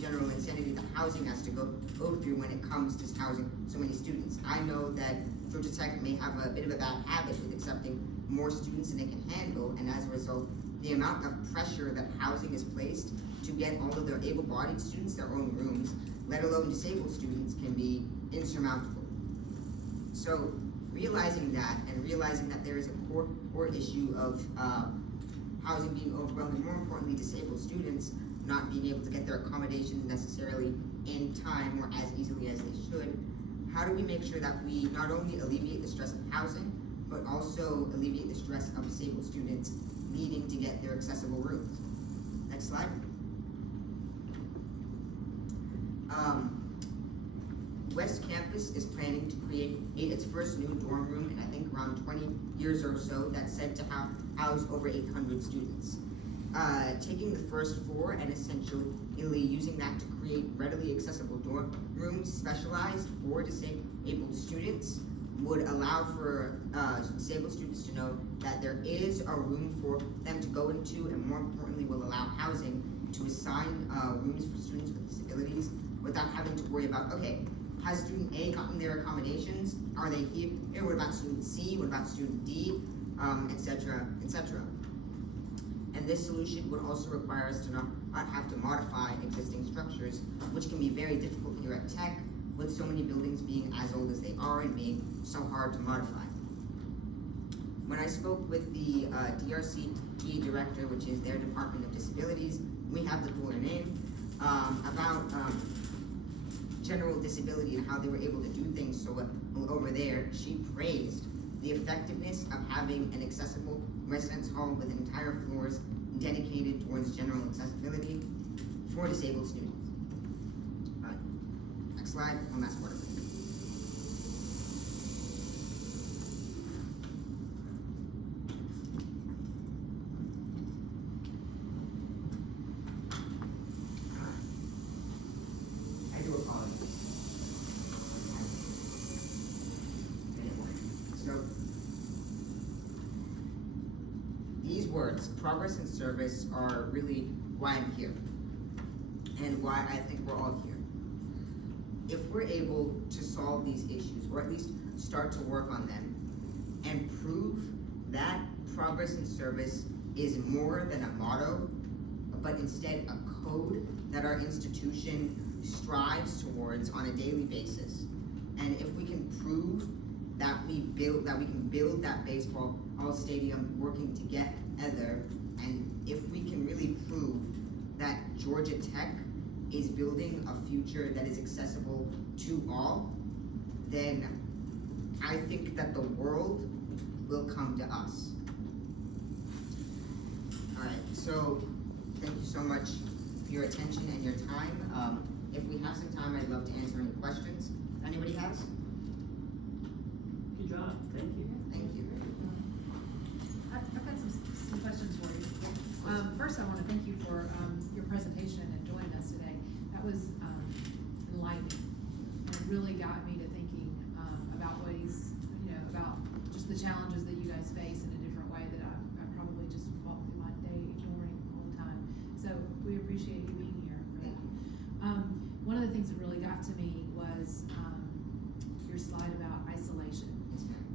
general insanity that housing has to go through when it comes to housing so many students. I know that Georgia Tech may have a bit of a bad habit with accepting more students than it can handle, and as a result, the amount of pressure that housing is placed to get all of their able-bodied students their own rooms, let alone disabled students, can be insurmountable. So, realizing that, and realizing that there is a core issue of housing being overwhelmed, and more importantly, disabled students not being able to get their accommodations necessarily in time or as easily as they should, how do we make sure that we not only alleviate the stress of housing, but also alleviate the stress of disabled students needing to get their accessible rooms. Next slide. West Campus is planning to create its first new dorm room in I think around 20 years or so that's said to house over 800 students. Taking the first floor and essentially using that to create readily accessible dorm rooms specialized for disabled students would allow for disabled students to know that there is a room for them to go into, and more importantly will allow housing to assign rooms for students with disabilities without having to worry about, okay, has student A gotten their accommodations? Are they here? What about student C? What about student D? Etc., etc. And this solution would also require us to not have to modify existing structures, which can be very difficult here at Tech, with so many buildings being as old as they are and being so hard to modify. When I spoke with the DRCP director, which is their Department of Disabilities, we have the cooler name, about general disability and how they were able to do things so well over there, she praised the effectiveness of having an accessible residence hall with entire floors dedicated towards general accessibility for disabled students. Next slide, one last part of it. I do apologize. So, these words, progress and service, are really why I'm here, and why I think we're all here. If we're able to solve these issues, or at least start to work on them, and prove that progress and service is more than a motto, but instead a code that our institution strives towards on a daily basis, and if we can prove that we can build that baseball stadium working together, and if we can really prove that Georgia Tech is building a future that is accessible to all, then I think that the world will come to us. Alright, so thank you so much for your attention and your time. If we have some time, I'd love to answer any questions anybody has. Good job, thank you. Thank you. I've got some questions for you. First, I want to thank you for your presentation and joining us today. That was enlightening, and it really got me to thinking about ways, about just the challenges that you guys face in a different way that I probably just walk through my day ignoring all the time. So we appreciate you being here for that. One of the things that really got to me was your slide about isolation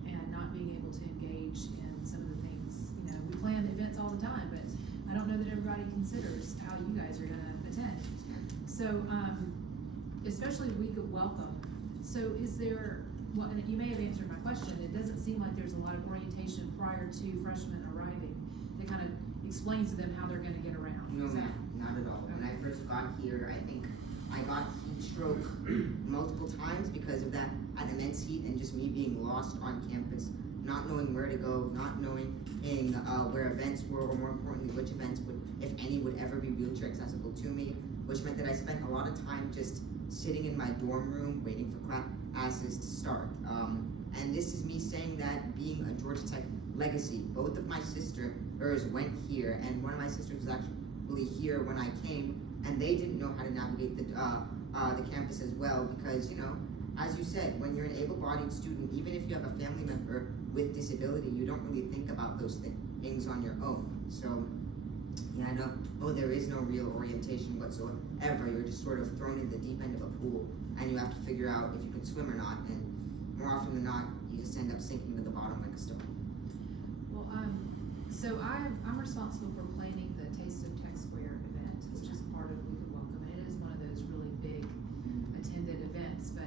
and not being able to engage in some of the things. We plan events all the time, but I don't know that everybody considers how you guys are gonna attend. So, especially Week of Welcome. So is there, well, and you may have answered my question, it doesn't seem like there's a lot of orientation prior to freshmen arriving that kind of explains to them how they're gonna get around. No, Is that- ma'am, not at all. When I first got here, I think I got heat stroke multiple times because of that immense heat and just me being lost on campus, not knowing where to go, not knowing where events were, or more importantly, which events would, if any, would ever be wheelchair accessible to me, which meant that I spent a lot of time just sitting in my dorm room waiting for classes to start. And this is me saying that being a Georgia Tech legacy. Both of my sisters went here, and one of my sisters was actually here when I came, and they didn't know how to navigate the campus as well, because, as you said, when you're an able-bodied student, even if you have a family member with disability, you don't really think about those things on your own. So, yeah, I know, there is no real orientation whatsoever. You're just sort of thrown in the deep end of a pool, and you have to figure out if you can swim or not, and more often than not, you just end up sinking to the bottom like a stone. Well, so I'm responsible for planning the Taste of Tech Square event, which is part of Week of Welcome, and it is one of those really big attended events. But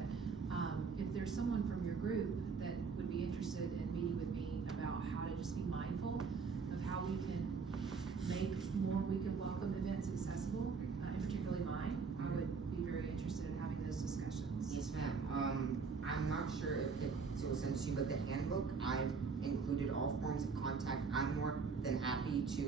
if there's someone from your group that would be interested in meeting with me about how to just be mindful of how we can make more Week of Welcome events accessible, and particularly mine, I would be very interested in having those discussions. Yes, ma'am. I'm not sure if so will send it to you, but the handbook, I've included all forms of contact. I'm more than happy to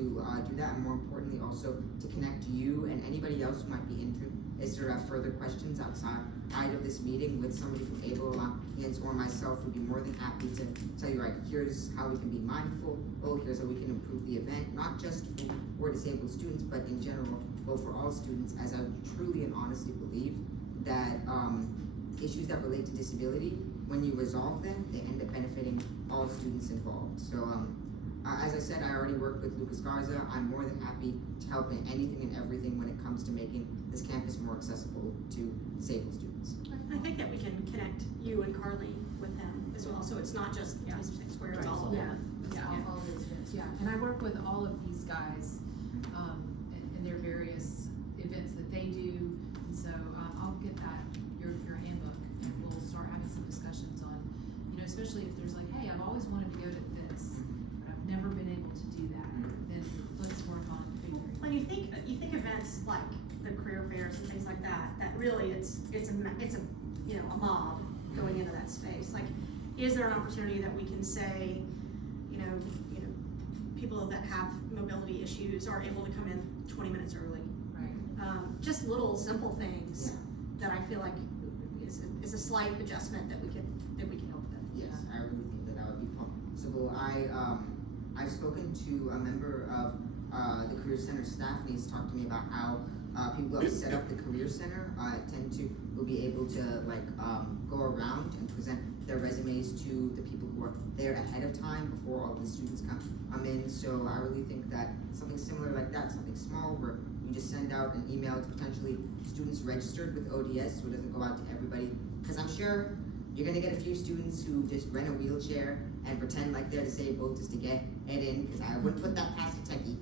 do that, and more importantly also to connect you and anybody else who might be interested or have further questions outside of this meeting with somebody from Able Alliance or myself. Would be more than happy to tell you, right, here's how we can be mindful, here's how we can improve the event, not just for disabled students, but in general, for all students, as I truly and honestly believe that issues that relate to disability, when you resolve them, they end up benefiting all students involved. So as I said, I already worked with Lucas Garza. I'm more than happy to help in anything and everything when it comes to making this campus more accessible to disabled students. I think that we can connect you and Carly with them as well, so it's not just Taste Tech Square, it's all of Yeah, them. yeah, all of those events, yeah. And I work with all of these guys, in their various events that they do. And so, I'll get your handbook, and we'll start having some discussions on, especially if there's like, hey, I've always wanted to go to this, but I've never been able to do that, then let's work on figuring. When you think events like the career fairs and things like that, that really it's a mob going into that space. Like, is there an opportunity that we can say, people that have mobility issues are able to come in 20 minutes early? Right. Just little simple things Yeah. that I feel like is a slight adjustment that we can help with. Yes, I really think that would be possible. I've spoken to a member of the Career Center staff, and he's talked to me about how people who have set up the Career Center will be able to go around and present their resumes to the people who are there ahead of time before all the students come in. So I really think that something similar like that, something small where you just send out an email to potentially students registered with ODS, so it doesn't go out to everybody. Because I'm sure you're gonna get a few students who just rent a wheelchair and pretend like they're disabled just to get in, because I wouldn't put that past a techie.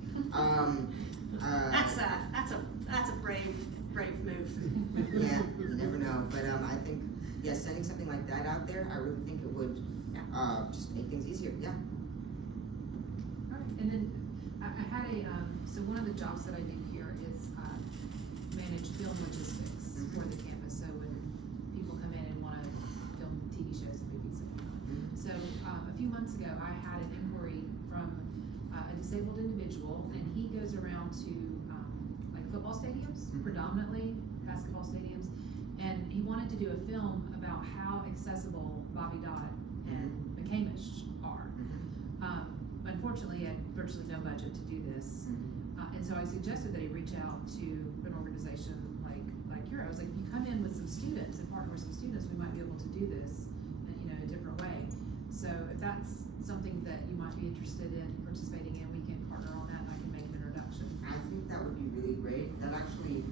That's a brave move. Yeah, you never know. But I think, sending something like that out there, I really think it would just make things easier. Yeah. All right, and then I had so one of the jobs that I do here is manage film logistics for the campus. So when people come in and want to film TV shows and movies and whatnot. So a few months ago, I had an inquiry from a disabled individual, and he goes around to football stadiums, predominantly basketball stadiums, and he wanted to do a film about how accessible Bobby Dodd and McCamish are. Unfortunately, he had virtually no budget to do this, and so I suggested that he reach out to an organization like yours. I was like, if you come in with some students and partner with some students, we might be able to do this in a different way. So if that's something that you might be interested in participating in, we can partner on that, and I can make an introduction. I think that would be really great. That actually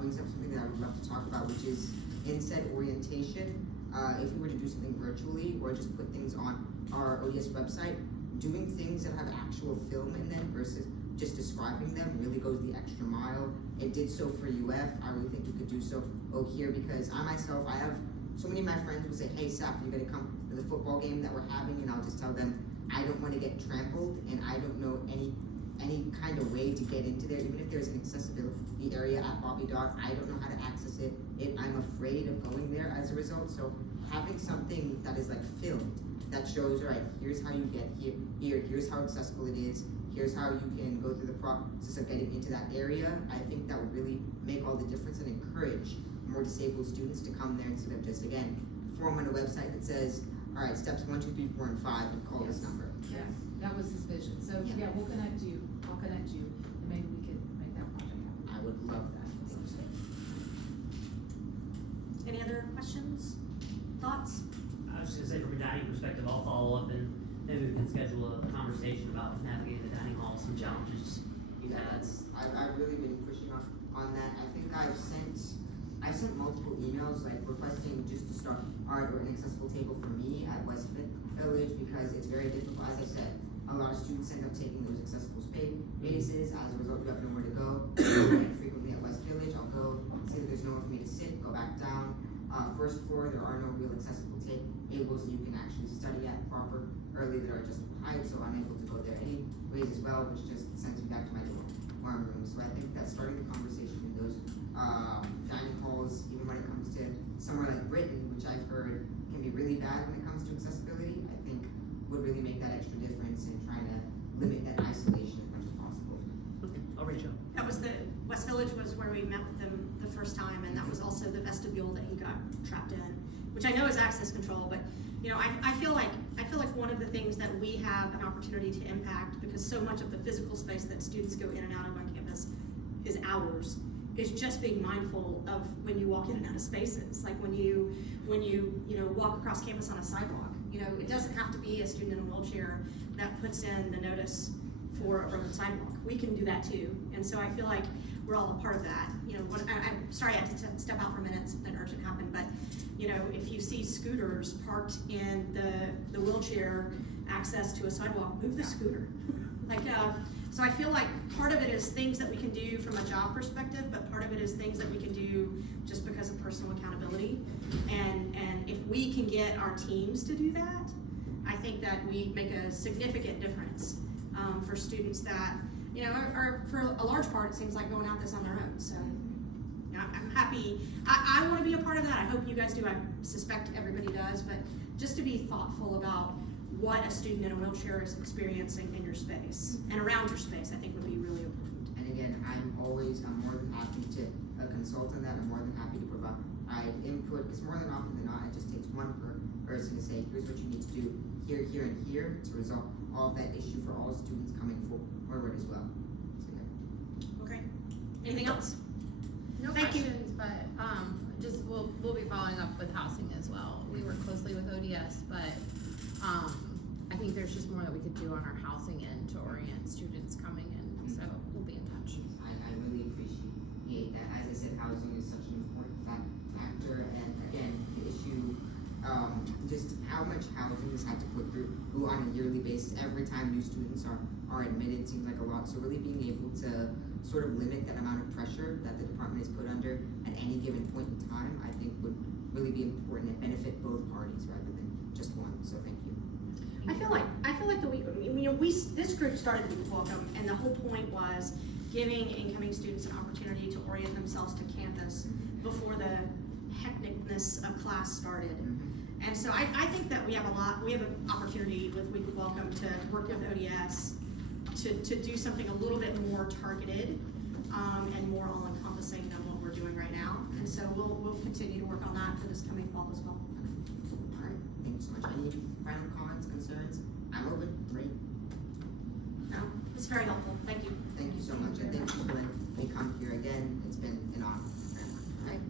brings up something that I would love to talk about, which is in said orientation, if we were to do something virtually or just put things on our ODS website, doing things that have actual film in them versus just describing them really goes the extra mile. It did so for UF. I really think we could do so here, because I have so many of my friends will say, hey, Saif, you're gonna come to the football game that we're having, and I'll just tell them, I don't want to get trampled, and I don't know any kind of way to get into there. Even if there's an accessibility area at Bobby Dodd, I don't know how to access it. I'm afraid of going there as a result. So having something that is filmed, that shows, all right, here's how you get here's how accessible it is, here's how you can go through the process of getting into that area, I think that would really make all the difference and encourage more disabled students to come there instead of just, again, form on a website that says, all right, steps 1, 2, 3, 4, and 5, and call this number. Yeah, that was his vision. So Yeah. we'll connect you. I'll connect you, and maybe we could make that project happen. I would love that. Thank you. Any other questions, thoughts? I was just gonna say, from a dining perspective, I'll follow up and maybe we can schedule a conversation about navigating the dining hall, some challenges you've had. I've really been pushing on that. I think I've sent multiple emails requesting just to start or an accessible table for me at West Village, because it's very difficult. As I said, a lot of students end up taking those accessible spaces. As a result, you have nowhere to go. Frequently at West Village, I'll go see that there's nowhere for me to sit, go back down. First floor, there are no real accessible tables that you can actually study at properly that are adjustable height, so I'm able to go there anyways as well, which just sends me back to my dorm room. So I think that starting the conversation in those dining halls, even when it comes to somewhere like Britain, which I've heard can be really bad when it comes to accessibility, extra difference and trying to limit that isolation as much as possible. Okay, I'll reach out. That was West Village was where we met with them the first time, and that was also the vestibule that he got trapped in, which I know is access control, but, you know, I feel like one of the things that we have an opportunity to impact, because so much of the physical space that students go in and out of on campus is ours, is just being mindful of when you walk in and out of spaces. Like when you walk across campus on a sidewalk, you know, it doesn't have to be a student in a wheelchair that puts in the notice for a broken sidewalk. We can do that too. And so I feel like we're all a part of that. You know, I'm sorry I had to step out for a minute, something urgent happened, but you know, if you see scooters parked in the wheelchair access to a sidewalk, move the scooter. So I feel like part of it is things that we can do from a job perspective, but part of it is things that we can do just because of personal accountability. And if we can get our teams to do that, I think that we make a significant difference for students that, you know, are for a large part, it seems like going out this on their own. So you know, I'm happy. I want to be a part of that. I hope you guys do. I suspect everybody does, but just to be thoughtful about what a student in a wheelchair is experiencing in your space and around your space, I think would be really important. And again, I'm more than happy to consult on that. I'm more than happy to provide input, because more than often than not, it just takes one person to say, here's what you need to do here, here, and here to resolve all of that issue for all students coming forward as well. So, yeah. Okay. Anything else? No Thank you. questions, but just we'll be following up with housing as well. We work closely with ODS, but I think there's just more that we could do on our housing end to orient students coming in. So we'll be in touch. I really appreciate that. As I said, housing is such an important factor, and again, the issue, just how much housing is had to put through on a yearly basis. Every time new students are admitted seems like a lot. So really being able to sort of limit that amount of pressure that the department is put under at any given point in time, I think would really be important and benefit both parties rather than just one. So thank you. I feel like this group started with Welcome, and the whole point was giving incoming students an opportunity to orient themselves to campus before the hecticness of class started. And so I think that we have an opportunity with Week of Welcome to work with ODS to do something a little bit more targeted and more all-encompassing than what we're doing right now. And so we'll continue to work on that for this coming fall as well. All right, thank you so much. Any final comments, concerns? I'm open, ready. No, it's very helpful. Thank you. Thank you so much, and thank you when we come here again. It's been an honor. All right.